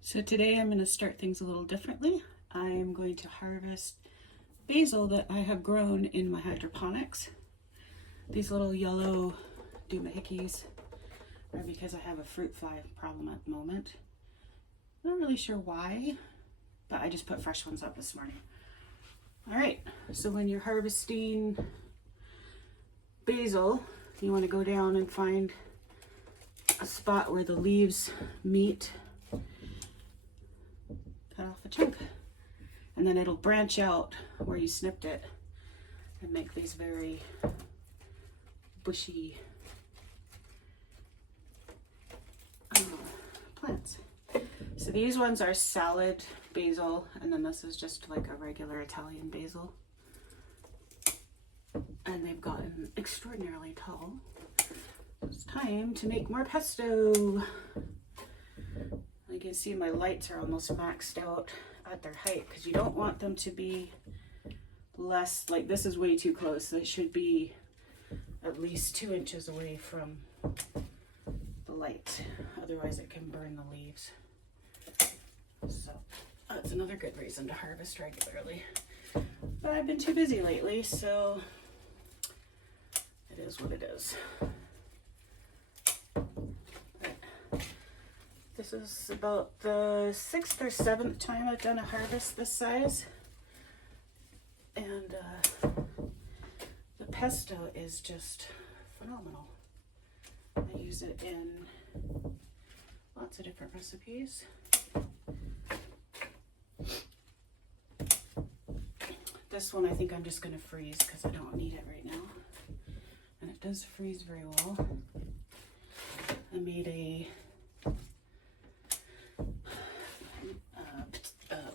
So today I'm going to start things a little differently. I am going to harvest basil that I have grown in my hydroponics. These little yellow doohickeys are because I have a fruit fly problem at the moment. I'm not really sure why, but I just put fresh ones up this morning. All right, so when you're harvesting basil, you want to go down and find a spot where the leaves meet. Cut off a chunk, and then it'll branch out where you snipped it and make these very bushy plants. So these ones are salad basil, and then this is just like a regular Italian basil, and they've gotten extraordinarily tall. It's time to make more pesto. You can see my lights are almost maxed out at their height because you don't want them to be less, like this is way too close. They should be at least 2 inches away from the light. Otherwise it can burn the leaves. So that's another good reason to harvest regularly. But I've been too busy lately, so it is what it is. This is about the 6th or 7th time I've done a harvest this size. And the pesto is just phenomenal. I use it in lots of different recipes. This one I think I'm just going to freeze because I don't need it right now. And it does freeze very well. I made a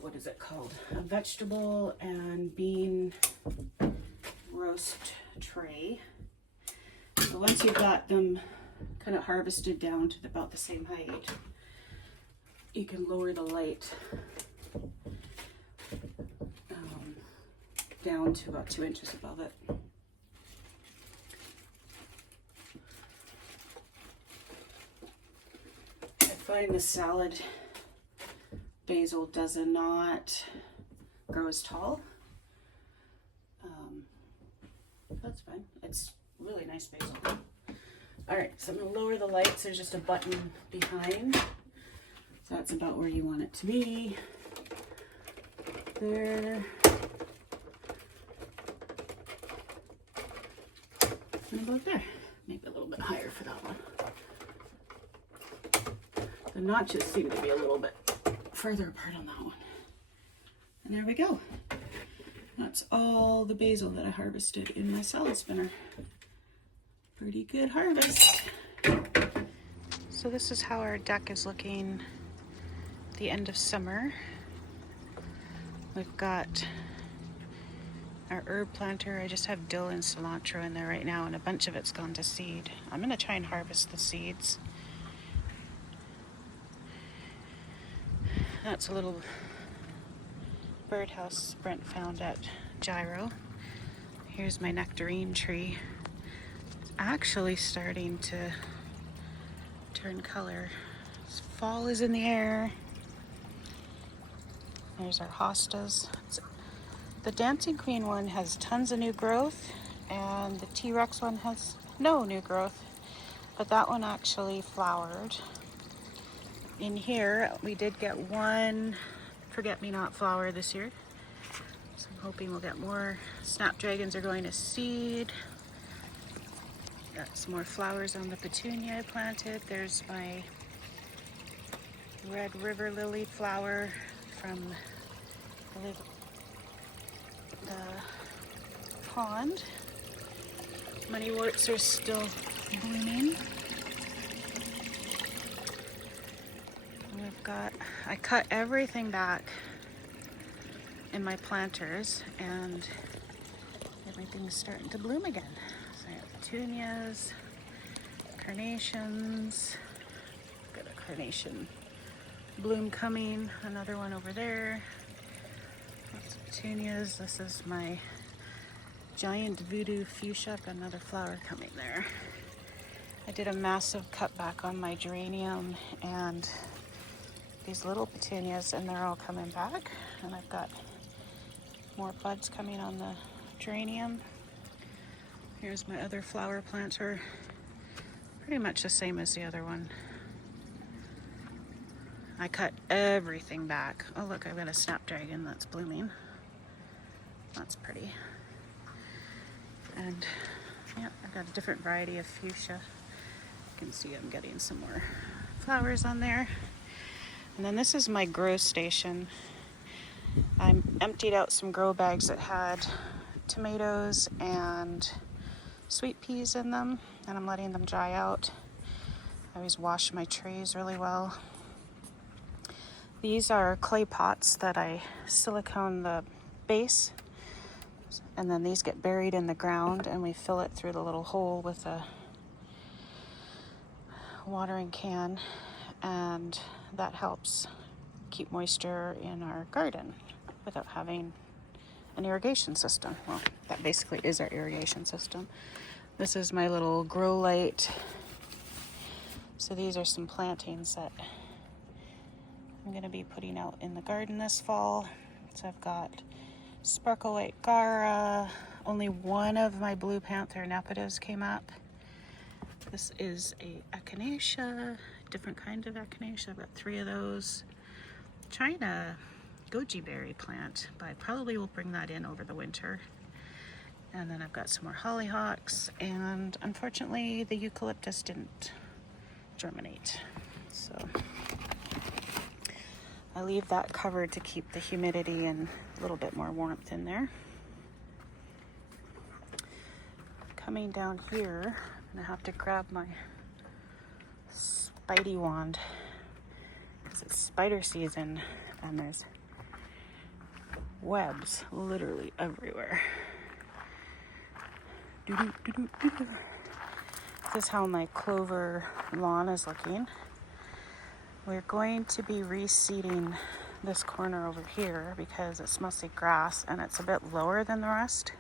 what is it called? A vegetable and bean roast tray. So once you've got them kind of harvested down to about the same height, you can lower the light down to about 2 inches above it. I find the salad basil does not grow as tall. That's fine. It's really nice basil. All right, so I'm gonna lower the lights. There's just a button behind. So that's about where you want it to be. There. And about there. Maybe a little bit higher for that one. The notches seem to be a little bit further apart on that one. And there we go. That's all the basil that I harvested in my salad spinner. Pretty good harvest. So this is how our deck is looking at the end of summer. We've got our herb planter. I just have dill and cilantro in there right now, and a bunch of it's gone to seed. I'm gonna try and harvest the seeds. That's a little birdhouse Brent found at Gyro. Here's my nectarine tree. It's actually starting to turn color. Fall is in the air. There's our hostas. The Dancing Queen one has tons of new growth, and the T-Rex one has no new growth, but that one actually flowered. In here, we did get one forget-me-not flower this year, so I'm hoping we'll get more. Snapdragons are going to seed. Got some more flowers on the petunia I planted. There's my red river lily flower from the pond. Moneyworts are still blooming. I cut everything back in my planters, and everything's starting to bloom again. So I have petunias, carnations, got a carnation bloom coming, another one over there. Lots of petunias. This is my giant voodoo fuchsia, another flower coming there. I did a massive cutback on my geranium and these little petunias, and they're all coming back. And I've got more buds coming on the geranium. Here's my other flower plants, are pretty much the same as the other one. I cut everything back. Oh look, I've got a snapdragon that's blooming. That's pretty. And yeah, I've got a different variety of fuchsia. You can see I'm getting some more flowers on there. And then this is my grow station. I emptied out some grow bags that had tomatoes and sweet peas in them, and I'm letting them dry out. I always wash my trays really well. These are clay pots that I silicone the base, and then these get buried in the ground, and we fill it through the little hole with a watering can, and that helps keep moisture in our garden without having an irrigation system. Well, that basically is our irrigation system. This is my little grow light. So these are some plantings that I'm going to be putting out in the garden this fall. So I've got sparkle white Gara. Only one of my blue panther nepidas came up. This is a echinacea, different kind of echinacea. I've got 3 of those. Trying a goji berry plant, but I probably will bring that in over the winter. And then I've got some more hollyhocks, and unfortunately the eucalyptus didn't germinate. So I leave that covered to keep the humidity and a little bit more warmth in there. Coming down here, I'm gonna have to grab my spidey wand because it's spider season and there's webs literally everywhere. This is how my clover lawn is looking. We're going to be reseeding this corner over here because it's mostly grass and it's a bit lower than the rest.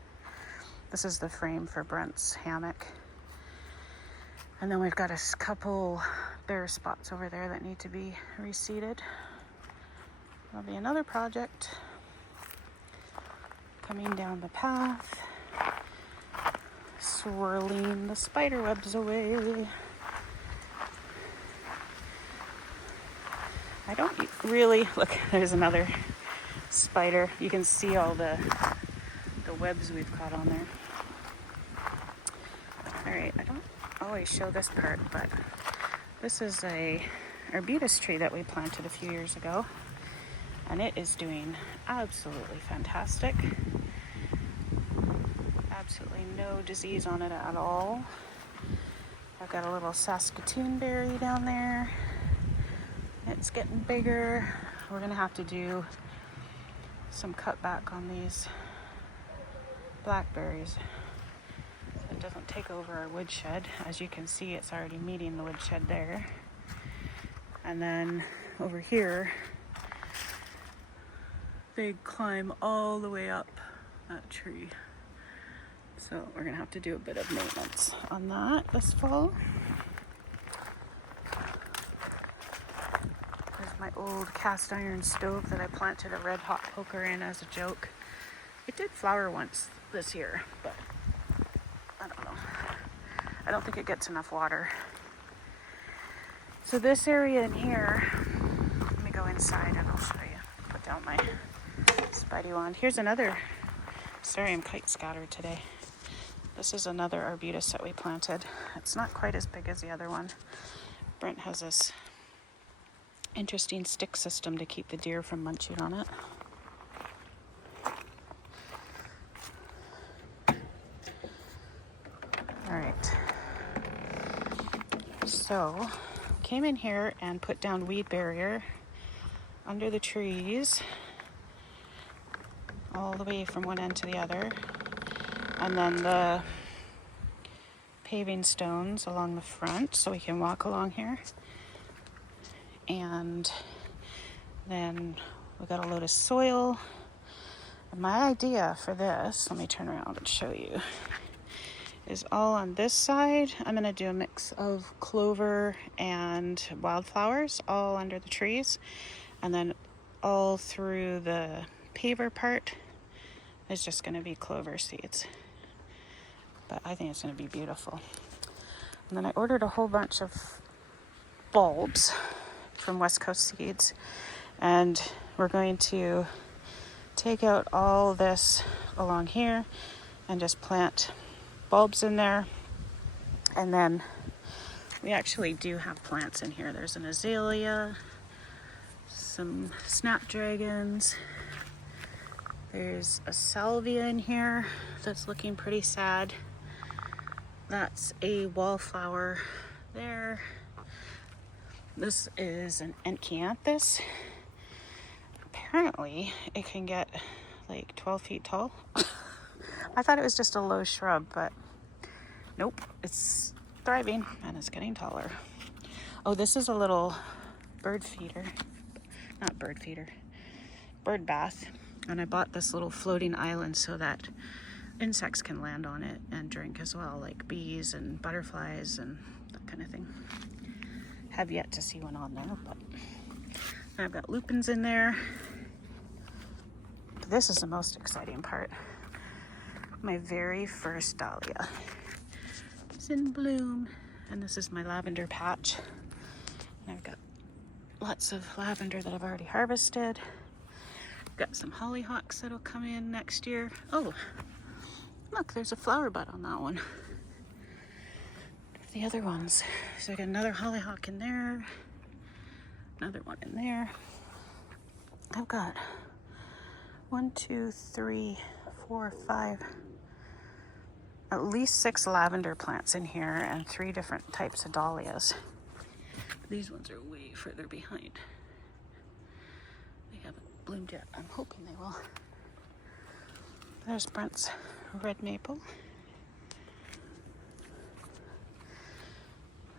This is the frame for Brent's hammock. And then we've got a couple bare spots over there that need to be reseeded. That'll be another project. Coming down the path, swirling the spider webs away. I don't really, look, there's another spider. You can see all the webs we've caught on there. All right, I don't always show this part, but this is a arbutus tree that we planted a few years ago, and it is doing absolutely fantastic. Absolutely no disease on it at all. I've got a little Saskatoon berry down there. It's getting bigger. We're gonna have to do some cutback on these blackberries so it doesn't take over our woodshed. As you can see, it's already meeting the woodshed there. And then over here, they climb all the way up that tree. So we're gonna have to do a bit of maintenance on that this fall. There's my old cast iron stove that I planted a red hot poker in as a joke. It did flower once this year, but I don't know. I don't think it gets enough water. So this area in here, let me go inside and I'll show you. Put down my spidey wand. Here's another, sorry I'm kite scattered today. This is another arbutus that we planted. It's not quite as big as the other one. Brent has this interesting stick system to keep the deer from munching on it. All right. So, came in here and put down weed barrier under the trees, all the way from one end to the other. And then the paving stones along the front so we can walk along here. And then we got a load of soil. And my idea for this, let me turn around and show you, is all on this side. I'm gonna do a mix of clover and wildflowers all under the trees, and then all through the paver part is just gonna be clover seeds. But I think it's gonna be beautiful. And then I ordered a whole bunch of bulbs from West Coast Seeds, and we're going to take out all this along here and just plant bulbs in there. And then we actually do have plants in here. There's an azalea, some snapdragons, there's a salvia in here that's looking pretty sad. That's a wallflower there. This is an Encanthus. Apparently it can get like 12 feet tall. I thought it was just a low shrub, but nope, it's thriving and it's getting taller. Oh, this is a little bird feeder. Not bird feeder, bird bath. And I bought this little floating island so that insects can land on it and drink as well, like bees and butterflies and that kind of thing. Have yet to see one on there, but I've got lupins in there. But this is the most exciting part. My very first dahlia. It's in bloom, and this is my lavender patch. And I've got lots of lavender that I've already harvested. Got some hollyhocks that'll come in next year. Oh, look, there's a flower bud on that one. The other ones. So I got another hollyhock in there, another one in there. I've got 1, 2, 3, 4, 5, at least 6 lavender plants in here and 3 different types of dahlias. These ones are way further behind. They haven't bloomed yet. I'm hoping they will. There's Brent's red maple.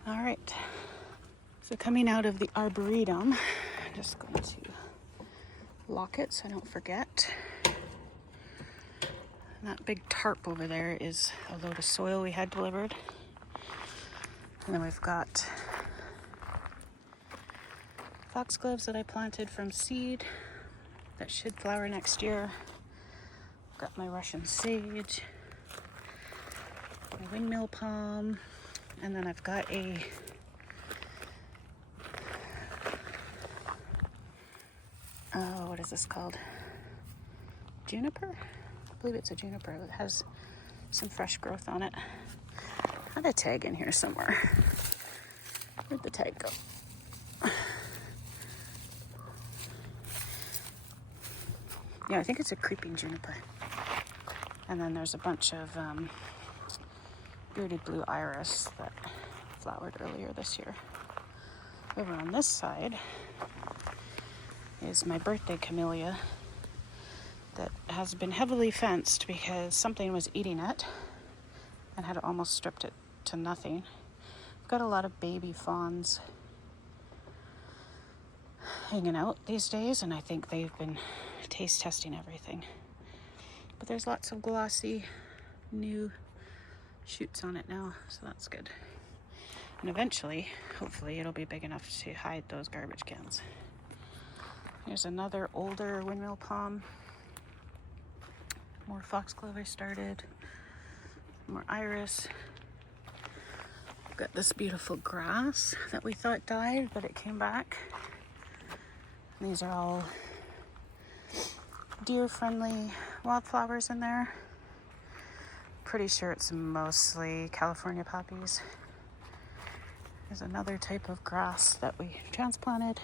All right, so coming out of the arboretum, I'm just going to lock it so I don't forget. And that big tarp over there is a load of soil we had delivered. And then we've got foxgloves that I planted from seed that should flower next year. Got my Russian sage, my windmill palm, and then I've got a what is this called? Juniper? I believe it's a juniper. It has some fresh growth on it. I had a tag in here somewhere. Where'd the tag go? Yeah, I think it's a creeping juniper. And then there's a bunch of bearded blue iris that flowered earlier this year. Over on this side is my birthday camellia that has been heavily fenced because something was eating it and had almost stripped it to nothing. I've got a lot of baby fawns hanging out these days, and I think they've been taste testing everything. But there's lots of glossy new shoots on it now, so that's good. And eventually, hopefully, it'll be big enough to hide those garbage cans. Here's another older windmill palm. More foxglove I started. More iris. Got this beautiful grass that we thought died, but it came back. These are all deer-friendly wildflowers in there. Pretty sure it's mostly California poppies. There's another type of grass that we transplanted.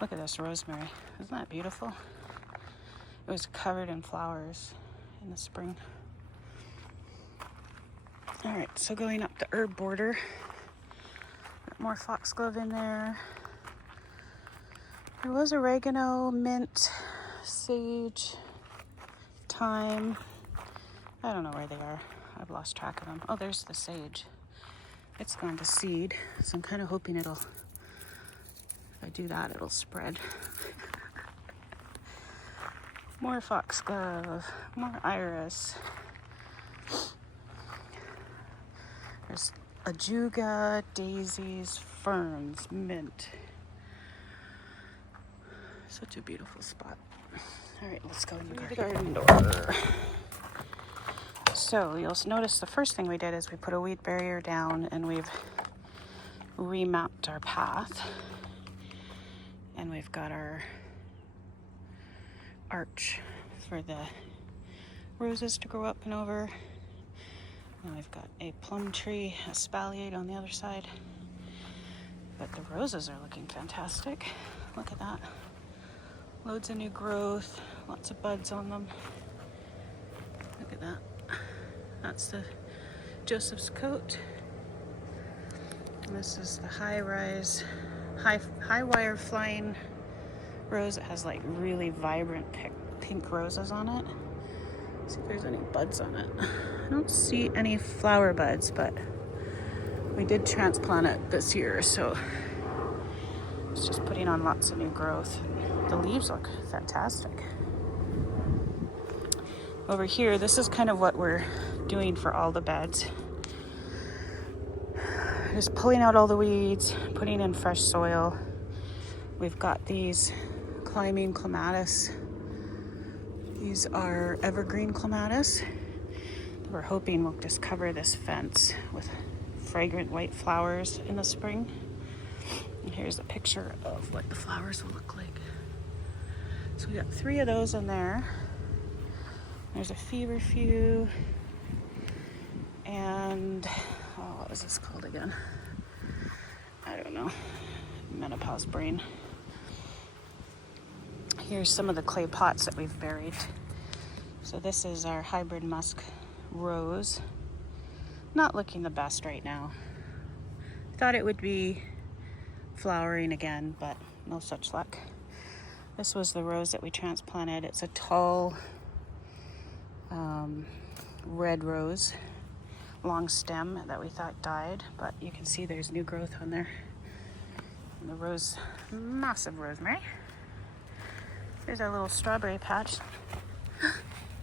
Look at this rosemary. Isn't that beautiful? It was covered in flowers in the spring. All right, so going up the herb border. Got more foxglove in there. There was oregano, mint, sage, thyme. I don't know where they are. I've lost track of them. Oh, there's the sage. It's gone to seed, so I'm kind of hoping it'll, if I do that, it'll spread. More foxglove, more iris. There's ajuga, daisies, ferns, mint. Such a beautiful spot. All right, let's go in the garden door. So you'll notice the first thing we did is we put a weed barrier down, and we've remapped our path. And we've got our arch for the roses to grow up and over. And we've got a plum tree, a espalier on the other side. But the roses are looking fantastic. Look at that. Loads of new growth, lots of buds on them. Look at that. That's the Joseph's coat. And this is the high wire flying rose. It has like really vibrant pink roses on it. Let's see if there's any buds on it. I don't see any flower buds, but we did transplant it this year, so it's just putting on lots of new growth. The leaves look fantastic. Over here, this is kind of what we're doing for all the beds. Just pulling out all the weeds, putting in fresh soil. We've got these climbing clematis. These are evergreen clematis. We're hoping we'll just cover this fence with fragrant white flowers in the spring. And here's a picture of what the flowers will look like. So we got 3 of those in there. There's a feverfew, and what was this called again? I don't know. Menopause brain. Here's some of the clay pots that we've buried. So this is our hybrid musk rose. Not looking the best right now. Thought it would be flowering again, but no such luck. This was the rose that we transplanted. It's a tall red rose, long stem that we thought died, but you can see there's new growth on there. And the rose, massive rosemary. There's our little strawberry patch.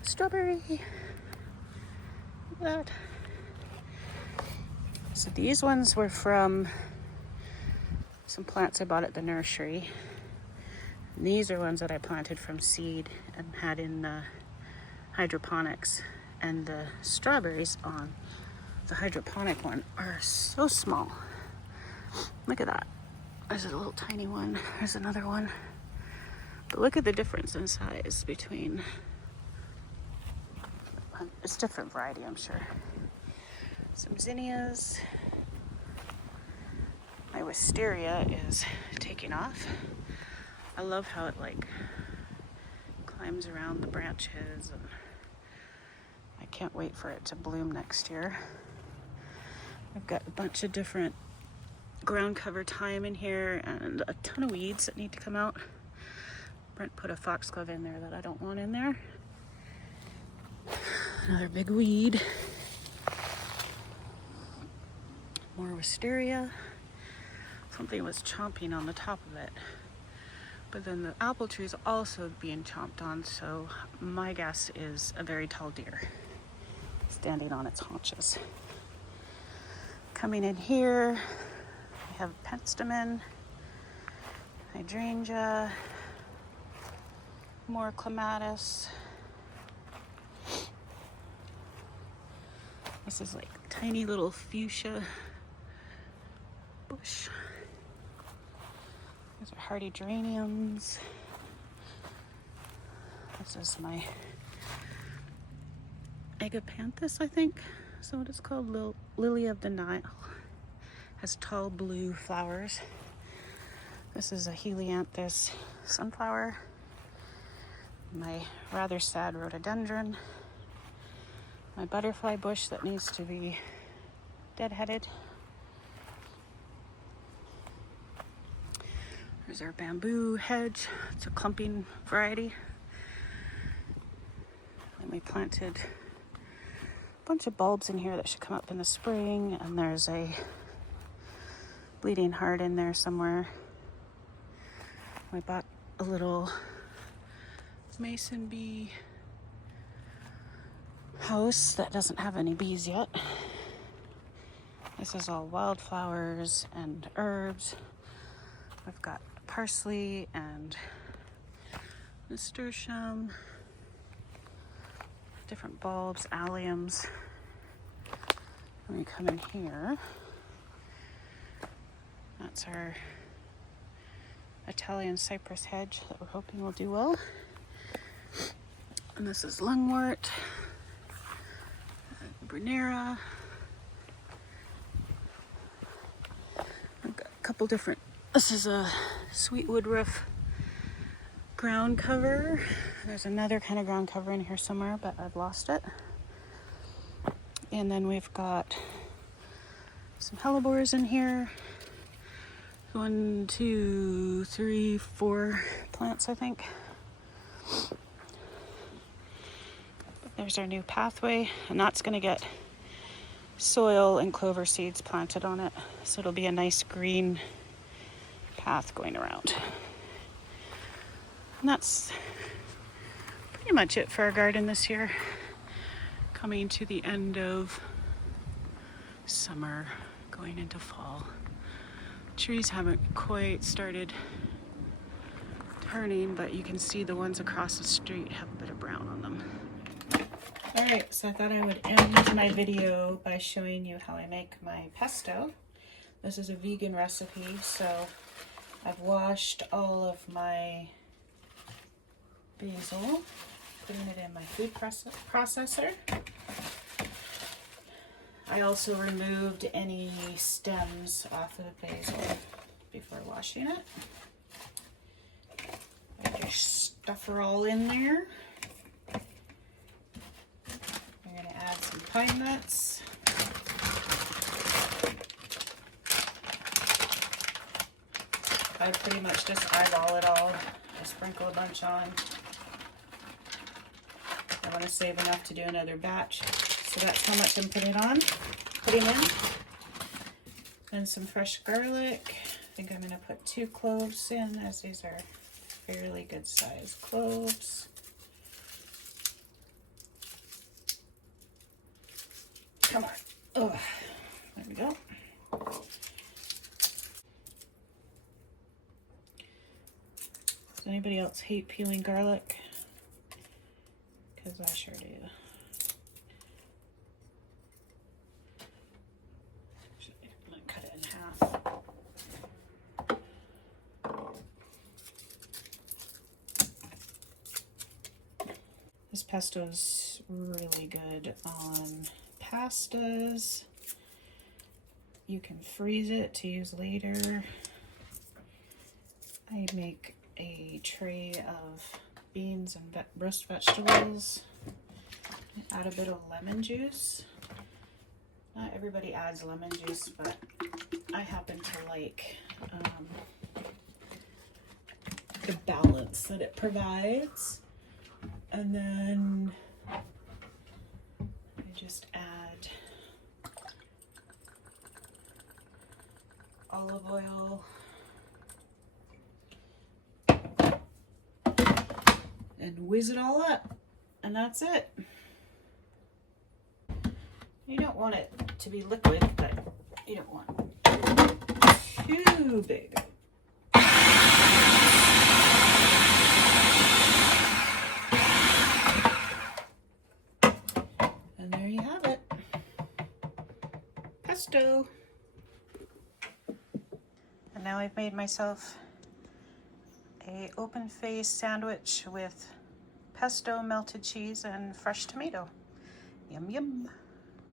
Strawberry! Look at that. So these ones were from some plants I bought at the nursery. And these are ones that I planted from seed and had in hydroponics. And the strawberries on the hydroponic one are so small. Look at that. There's a little tiny one. There's another one. But look at the difference in size between, it's different variety, I'm sure. Some zinnias. My wisteria is taking off. I love how it like climbs around the branches, and I can't wait for it to bloom next year. I've got a bunch of different ground cover thyme in here and a ton of weeds that need to come out. Brent put a foxglove in there that I don't want in there. Another big weed. More wisteria. Something was chomping on the top of it. But then the apple tree is also being chomped on, so my guess is a very tall deer standing on its haunches. Coming in here, we have penstemon, hydrangea, more clematis. This is like tiny little fuchsia bush. These are hardy geraniums. This is my agapanthus, I think. So what it's called, lily of the Nile. Has tall blue flowers. This is a helianthus sunflower. My rather sad rhododendron. My butterfly bush that needs to be deadheaded. There's our bamboo hedge. It's a clumping variety. And we planted a bunch of bulbs in here that should come up in the spring, and there's a bleeding heart in there somewhere. We bought a little mason bee house that doesn't have any bees yet. This is all wildflowers and herbs. We've got parsley and nasturtium, different bulbs, alliums. When we come in here, that's our Italian cypress hedge that we're hoping will do well. And this is lungwort, Brunera. I've got a couple different, this is a sweet woodruff ground cover. There's another kind of ground cover in here somewhere, but I've lost it. And then we've got some hellebores in here. 1, 2, 3, 4 plants, I think. There's our new pathway, and that's going to get soil and clover seeds planted on it. So it'll be a nice green path going around. And that's pretty much it for our garden this year. Coming to the end of summer, going into fall. Trees haven't quite started turning, but you can see the ones across the street have a bit of brown on them. All right, so I thought I would end my video by showing you how I make my pesto. This is a vegan recipe, so I've washed all of my basil, putting it in my food processor. I also removed any stems off of the basil before washing it. I just stuff her all in there. I'm going to add some pine nuts. I pretty much just eyeball it all. I sprinkle a bunch on. I want to save enough to do another batch. So that's how much I'm putting in. And some fresh garlic. I think I'm going to put 2 cloves in, as these are fairly good sized cloves. Come on. Oh, there we go. Does anybody else hate peeling garlic? Because I sure do. I'm going to cut it in half. This pesto is really good on pastas. You can freeze it to use later. I make a tray of beans and roast vegetables. Add a bit of lemon juice. Not everybody adds lemon juice, but I happen to like the balance that it provides. And then I just add olive oil and whiz it all up, and that's it. You don't want it to be liquid, but you don't want it too big. And there you have it. Pesto. And now I've made myself a open-faced sandwich with pesto, melted cheese, and fresh tomato. Yum, yum.